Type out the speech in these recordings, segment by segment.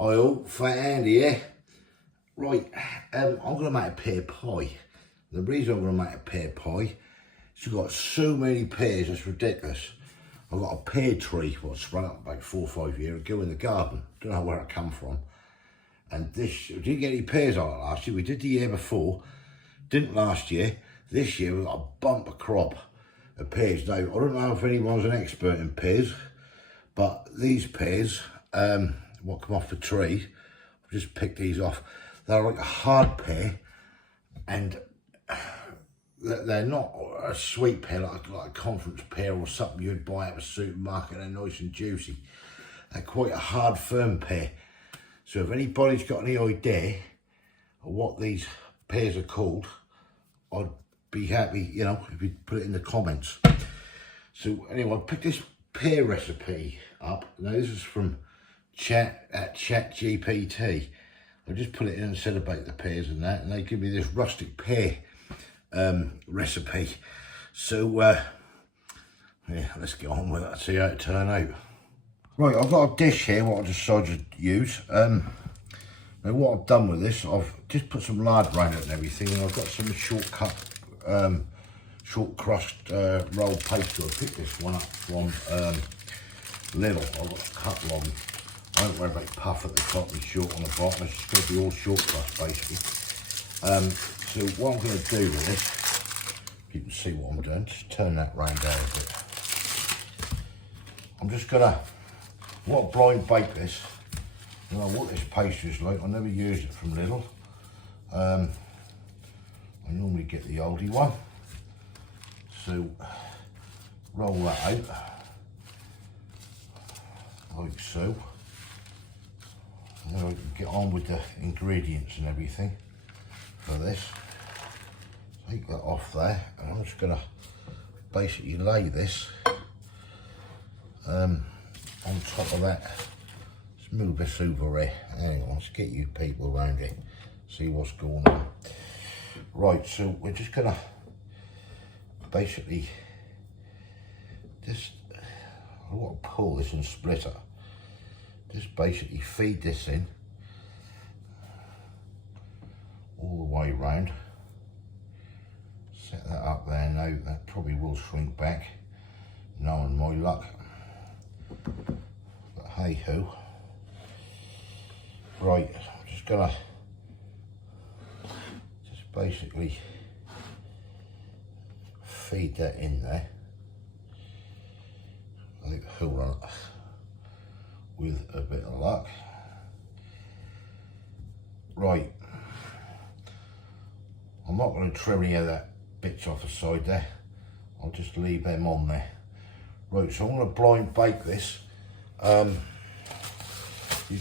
Oil, fat Andy here. Right, I'm going to make a pear pie. The reason I'm going to make a pear pie is I've got so many pears, it's ridiculous. I've got a pear tree, what sprung up about 4 or 5 years ago in the garden. Don't know where it come from. And this, we didn't get any pears on it last year. We did the year before, didn't last year. This year we've got a bumper crop of pears. Now, I don't know if anyone's an expert in pears, but these pears, what come off the tree, I've just picked these off. They're like a hard pear, and they're not a sweet pear like a conference pear or something you'd buy at a supermarket. They're nice and juicy. They're quite a hard, firm pear. So if anybody's got any idea of what these pears are called, I'd be happy, you know, if you put it in the comments. So anyway, I picked this pear recipe up. Now this is from ChatGPT. I just put it in and said about the pears and that, and they give me this rustic pear recipe. So yeah, let's get on with it, see how it turns out. Right, I've got a dish here what I decided to use. Now what I've done with this, I've just put some lard around it and everything, and I've got some short crust rolled pastry. I picked this one up from Lidl. I've got a couple of them. I don't worry about puff at the top and short on the bottom. It's just going to be all short crust basically. So what I'm going to do with this, you can see what I'm doing, just turn that round there a bit. I'm just going to, blind bake this. I know what this pastry is like. I never used it from Lidl. I normally get the oldie one. So roll that out like so. Now I can get on with the ingredients and everything for this. Take that off there, and I'm just going to basically lay this on top of that. Let's move this over here. Hang on, let's get you people around here, see what's going on. Right, so we're just going to basically just, I want to pull this and split it. Just basically feed this in all the way round. Set that up there now. That probably will shrink back, knowing my luck. But hey ho. Right, I'm just gonna basically feed that in there. I think hold on it with a bit of luck. Right, I'm not going to trim any of that bits off the side there. I'll just leave them on there. Right, so I'm going to blind bake this. You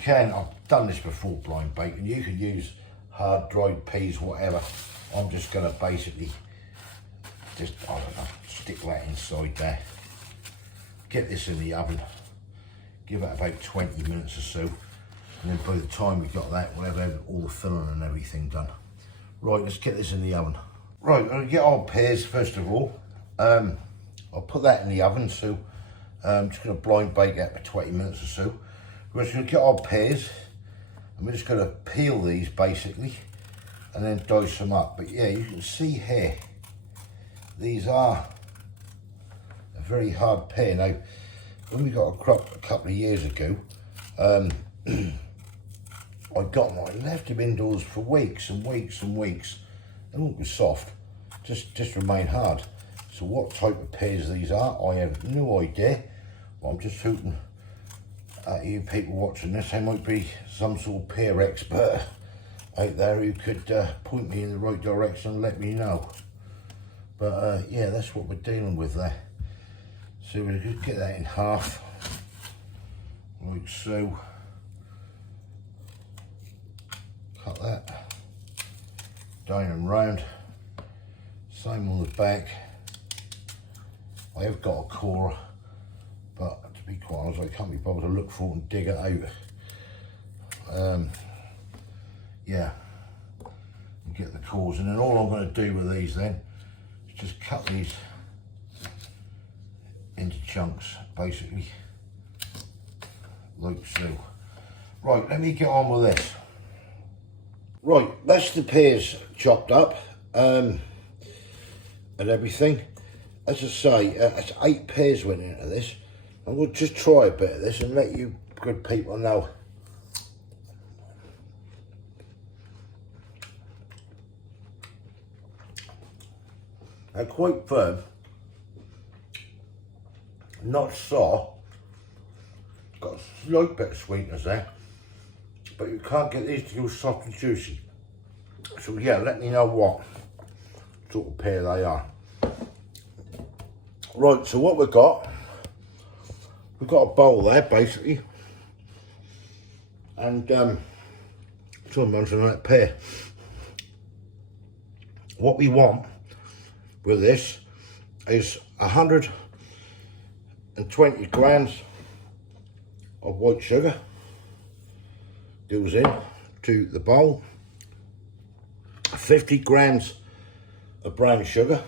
can, I've done this before blind baking. You can use hard dried peas, whatever. I'm just going to basically just, I don't know, stick that inside there. Get this in the oven. Give it about 20 minutes or so, and then by the time we've got that, we'll have all the filling and everything done. Right, let's get this in the oven. Right, I'm gonna get our pears first of all. I'll put that in the oven, so I'm just gonna blind bake that for 20 minutes or so. We're just gonna get our pears, and we're just gonna peel these basically, and then dice them up. But yeah, you can see here, these are a very hard pear. Now, when we got a crop a couple of years ago, I got them, I left them indoors for weeks and weeks and weeks. They won't be soft, just remain hard. So what type of pears these are, I have no idea. But I'm just hoping you people watching this, there might be some sort of pear expert out there who could point me in the right direction and let me know. But yeah, that's what we're dealing with there. So we'll just get that in half, like so. Cut that down and round. Same on the back. I have got a core, but to be quite honest, I can't be bothered to look for it and dig it out. Yeah, and get the cores, and then all I'm going to do with these then is just cut these into chunks, basically, like so. Right, let me get on with this. Right, that's the pears chopped up and everything. As I say, that's 8 pears went into this. I'm going to just try a bit of this and let you good people know. They're quite firm, not sour. Got a slight bit of sweetness there, but you can't get these to go soft and juicy. So yeah, let me know what sort of pear they are. Right, so what we've got a bowl there basically, and some ones on that pear. What we want with this is 120 grams of white sugar goes in to the bowl, 50 grams of brown sugar,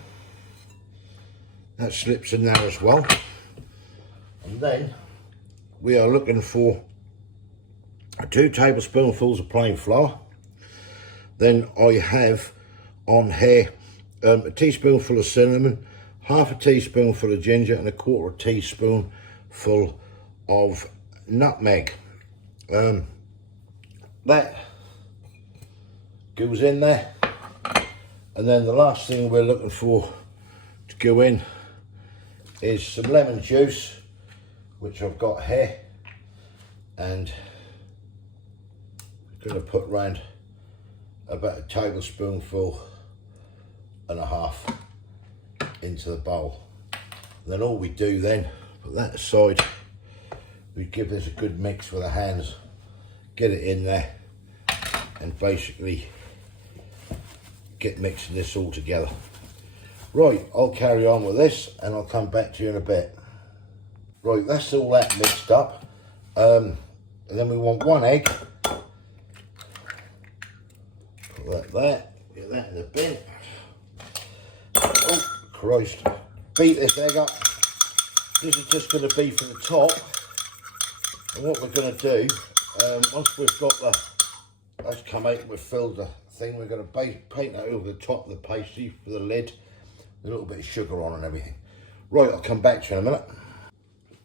that slips in there as well, and then we are looking for 2 tablespoonfuls of plain flour. Then I have on here a teaspoonful of cinnamon, half a teaspoonful of ginger, and a 1/4 teaspoonful of nutmeg. That goes in there, and then the last thing we're looking for to go in is some lemon juice, which I've got here, and I'm going to put around about 1.5 tablespoons into the bowl. And then all we do then, put that aside, we give this a good mix with the hands, get it in there, and basically get mixing this all together. Right, I'll carry on with this and I'll come back to you in a bit. Right, that's all that mixed up, and then we want 1 egg. Put that there, get that in the bin. Oh Christ, beat this egg up. This is just going to be for the top, and what we're going to do, once we've got that's come out and we've filled the thing, we're going to paint that over the top of the pastry for the lid, a little bit of sugar on and everything. Right, I'll come back to you in a minute.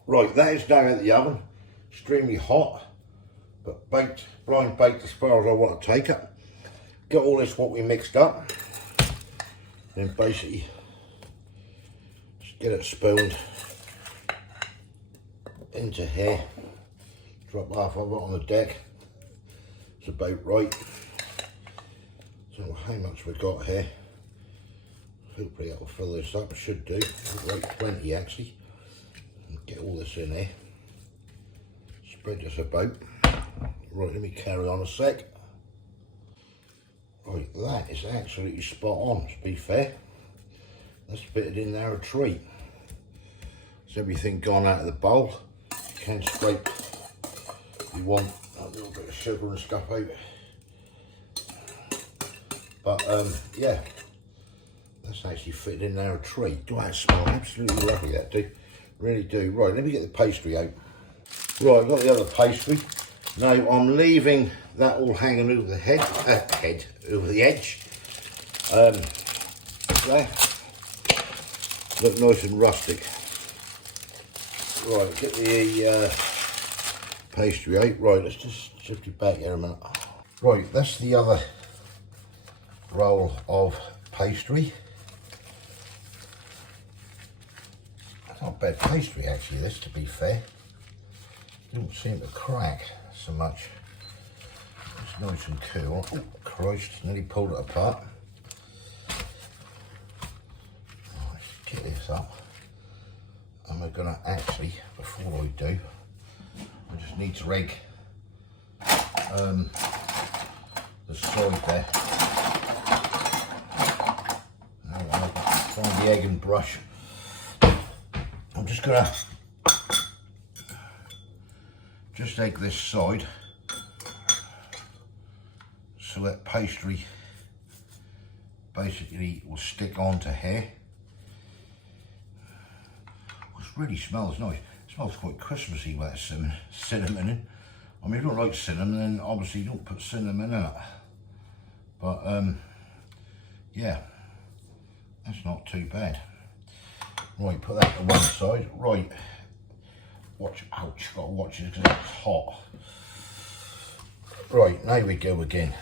Right, that is now in the oven, extremely hot, but baked, blind baked as far as I want to take it. Get all this what we mixed up, then basically just get it spooned into here, drop half of it on the deck, it's about right. So how much we've got here, hopefully that'll fill this up, it should do, like 20 actually. Get all this in here, spread this about. Right, let me carry on a sec. Right, that is absolutely spot on, to be fair. That's fitted in there a treat. It's everything gone out of the bowl. You can scrape if you want a little bit of sugar and stuff out. But yeah, that's actually fitted in there a treat. Do I smell absolutely lovely, that do? Really do. Right, let me get the pastry out. Right, I've got the other pastry. Now I'm leaving that all hanging over the over the edge. There. Look nice and rustic. Right, get the pastry out. Right, let's just shift it back here a minute. Right, that's the other roll of pastry. That's not bad pastry actually, this, to be fair. Didn't seem to crack so much. It's nice and cool. Oh Christ, nearly pulled it apart. Let's get this up. And we're gonna actually, before I do, I just need to reg the side there. Now I'll find the egg and brush. I'm just gonna egg this side so that pastry basically will stick onto here. Which really smells nice. It smells quite Christmassy with that cinnamon in. I mean, if you don't like cinnamon, then obviously you don't put cinnamon in it. But yeah, that's not too bad. Right, put that to one side. Right, watch, ouch, got to watch it because it's hot. Right, now we go again.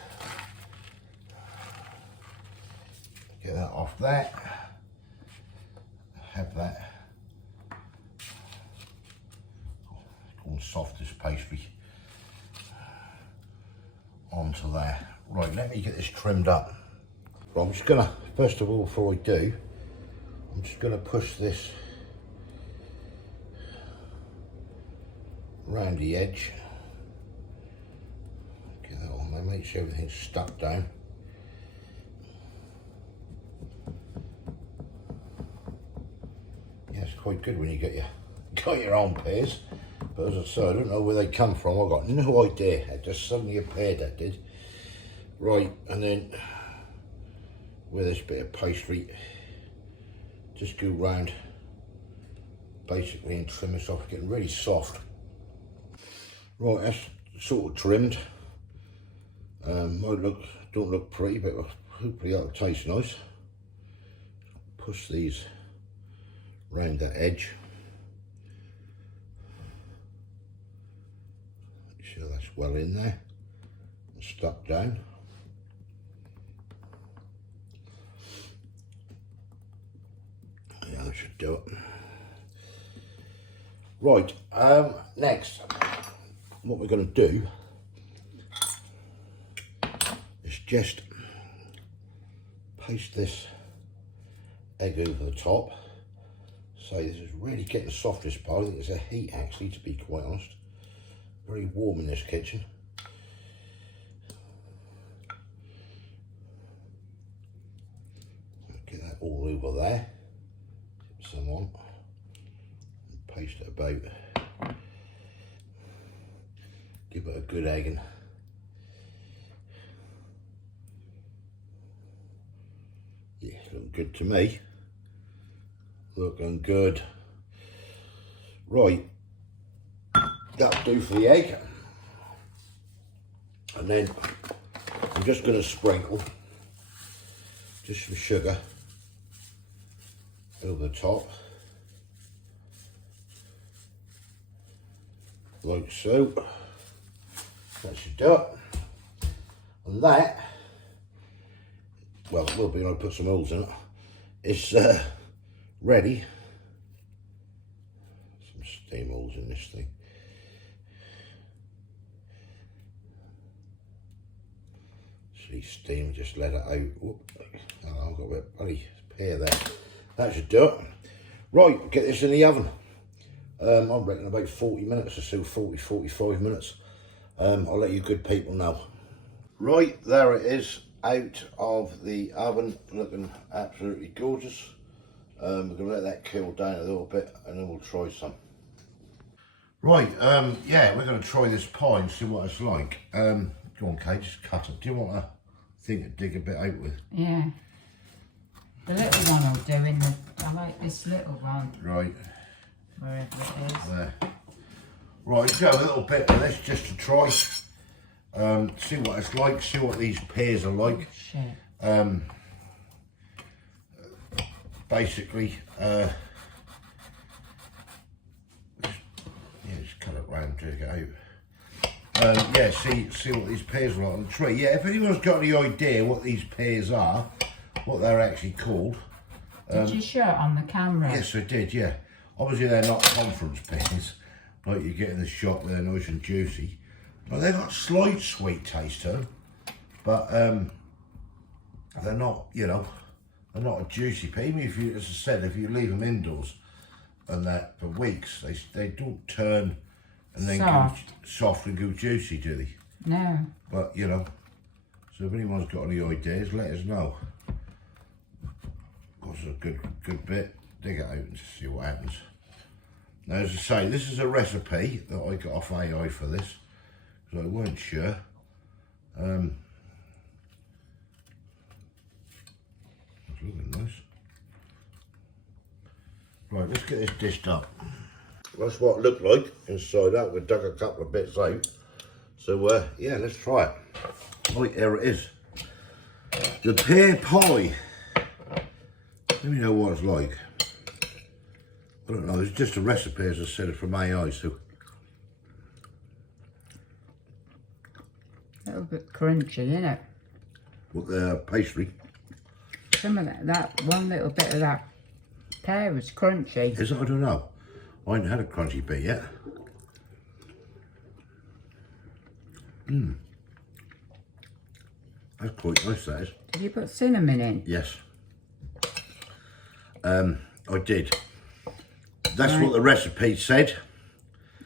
Get that off that. Have that. Called softest pastry. Onto there. Right, let me get this trimmed up. Well, I'm just gonna, first of all, before I do, I'm just gonna push this around the edge. Get that on there, make sure everything's stuck down. Yeah, it's quite good when you got your own pears. But as I say, I don't know where they come from. I've got no idea. It just suddenly appeared, that did. Right, and then with this bit of pastry, just go round basically and trim this off, getting really soft. Right, that's sort of trimmed. Don't look pretty, but hopefully that'll taste nice. Push these round that edge. Make sure that's well in there and stuck down. Yeah, that should do it. Right, next, what we're going to do is just paste this egg over the top. So this is really getting soft, this part. I think it's a heat, actually, to be quite honest. Very warm in this kitchen. Get that all over there. Tip some on. And paste it about. Give it a good egging. Yeah, it's looking good to me. Looking good. Right, that'll do for the egg. And then I'm just going to sprinkle just some sugar over the top, like so. That should do it. And that, well, it will be when I put some holes in it. It's ready. Some steam holes in this thing. See steam, just let it out. Whoop. Oh, I've got a bit bloody pear there. That should do it. Right, get this in the oven. I reckon about 40 minutes or so, 45 minutes. I'll let you good people know. Right, there it is, out of the oven, looking absolutely gorgeous. We're going to let that cool down a little bit and then we'll try some. Right, yeah, we're going to try this pie and see what it's like. Go on, Kate, just cut it. Do you want a thing to dig a bit out with? Yeah. The little one will do in the, I like this little one. Right. Wherever it is. There. Right, go a little bit of this just to try. See what it's like, see what these pears are like. Oh, shit. Basically, just cut it round to get out. Yeah, see what these pears are like on the tree. Yeah, if anyone's got any idea what these pears are, what they're actually called. Did you show it on the camera? Yes, I did, yeah. Obviously they're not conference pears, like you get in the shop, they're nice and juicy. But they've got slight sweet taste to them, but they're not, you know, they're not a juicy pear. Even if you, as I said, if you leave them indoors and that for weeks, they don't turn and then go soft and go juicy, do they? No. But, you know, so if anyone's got any ideas, let us know. Got a good bit, dig it out and see what happens. Now, as I say, this is a recipe that I got off AI for this, because I weren't sure. It's looking nice. Right, let's get this dished up. That's what it looked like inside out. We dug a couple of bits out. So, yeah, let's try it. Right, there it is. The pear pie. Let me know what it's like. I don't know, it's just a recipe, as I said, from AI, so. A little bit crunchy, isn't it? What the pastry. Some of that one little bit of that pear was crunchy. Is it? I don't know. I ain't had a crunchy bit yet. That's quite nice, that is. Did you put cinnamon in? Yes. I did. That's Right. what the recipe said.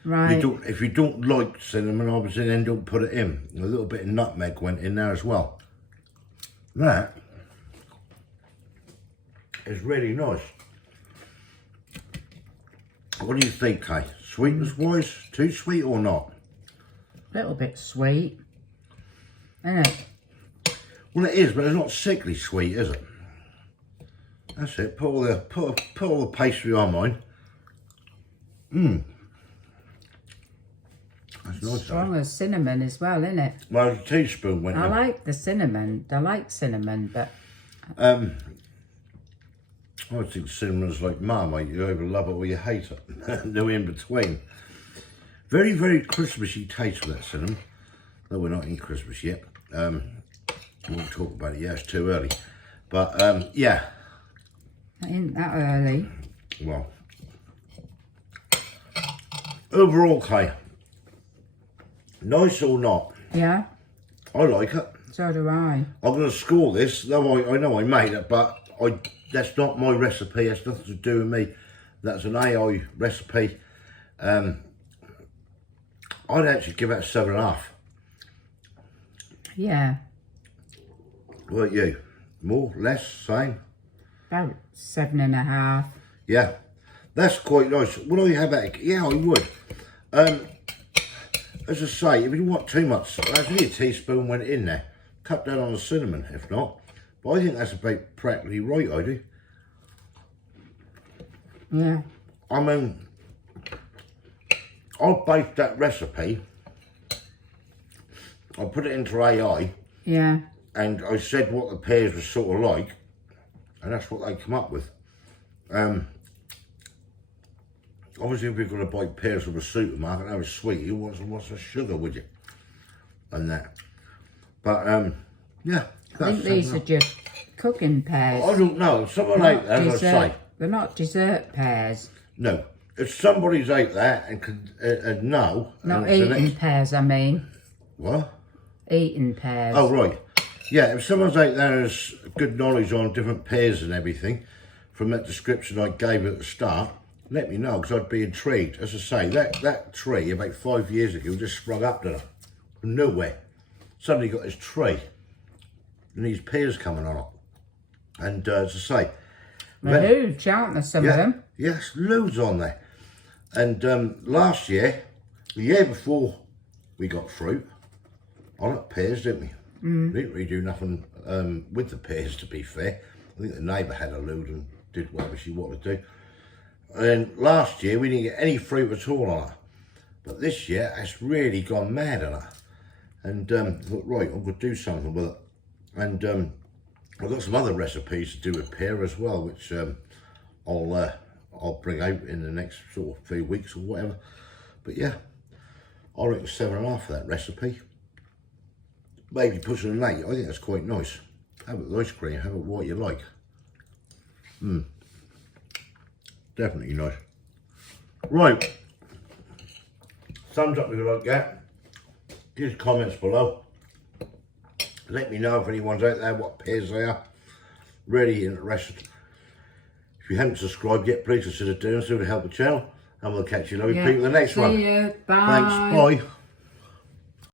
Right. If you don't like cinnamon, obviously, then don't put it in. A little bit of nutmeg went in there as well. That is really nice. What do you think, Kay? Sweetness-wise, too sweet or not? A little bit sweet, isn't it? Well, it is, but it's not sickly sweet, is it? That's it. Put all the pastry on mine. That's nice. Strong as cinnamon as well, isn't it? Well, a teaspoon went I in. like the cinnamon. I like cinnamon, but I think cinnamon's like Marmite. You either love it or you hate it. No in between. Very, very Christmassy taste with that cinnamon. Though we're not in Christmas yet. We won't talk about it yet, it's too early. But, yeah. it ain't that early. Well. Overall, Kay. Nice or not? Yeah, I like it. so do I. I'm going to score this, though I know I made it, but that's not my recipe. It's nothing to do with me. That's an AI recipe. I'd actually give it a 7.5. Yeah, What about you? More, less, same? about 7.5. Yeah, that's quite nice. Would I have that? Yeah, I would. As I say, if you want too much, actually a teaspoon went in there. Cut down on the cinnamon, if not. But I think that's about practically right, I do. Yeah, I mean, I based that recipe, I put it into AI, yeah, and I said what the pears were sort of like, and that's what they come up with. Obviously, if you're going to buy pears from a supermarket, that was sweet. You want some sugar, would you? And that. But, yeah. I think these are just cooking pears. I don't know. Someone out there, as I say. They're not dessert pears. No. If somebody's out there and could know. Not and eating pears, I mean. What? Eating pears. Oh, right. Yeah, if someone's out there has good knowledge on different pears and everything, from that description I gave at the start, let me know, because I'd be intrigued. As I say, that tree about 5 years ago just sprung up to from nowhere. Suddenly got this tree, and these pears coming on it. And as I say, They're huge, aren't there, some of them? yes, loads on there. And last year, the year before we got fruit, I got pears, didn't we? We didn't really do nothing with the pears, to be fair. I think the neighbour had a load and did whatever she wanted to do. And last year, we didn't get any fruit at all on it. But this year, it's really gone mad on it. And I thought, right, I'm going to do something with it. And I've got some other recipes to do with pear as well, which I'll bring out in the next sort of few weeks or whatever. But yeah, I reckon 7.5 for that recipe. Maybe pushing an 8. I think that's quite nice. Have it with ice cream, have it what you like. Definitely nice. Right. Thumbs up if you like that. Give us comments below. Let me know if anyone's out there what pears they are. Really interested. If you haven't subscribed yet, please consider doing so to help the channel. And we'll catch you later. People in the next one. See you. Bye. Thanks. Bye.